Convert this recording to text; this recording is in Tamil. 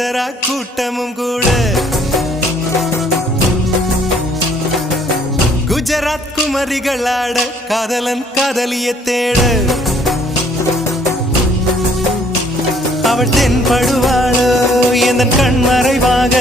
தசரா கூட்டமும் கூட குஜராத் குமரிகளாட காதலன் காதலிய தேட அவள் தென்படுவாளோ என் கண் மறைவாக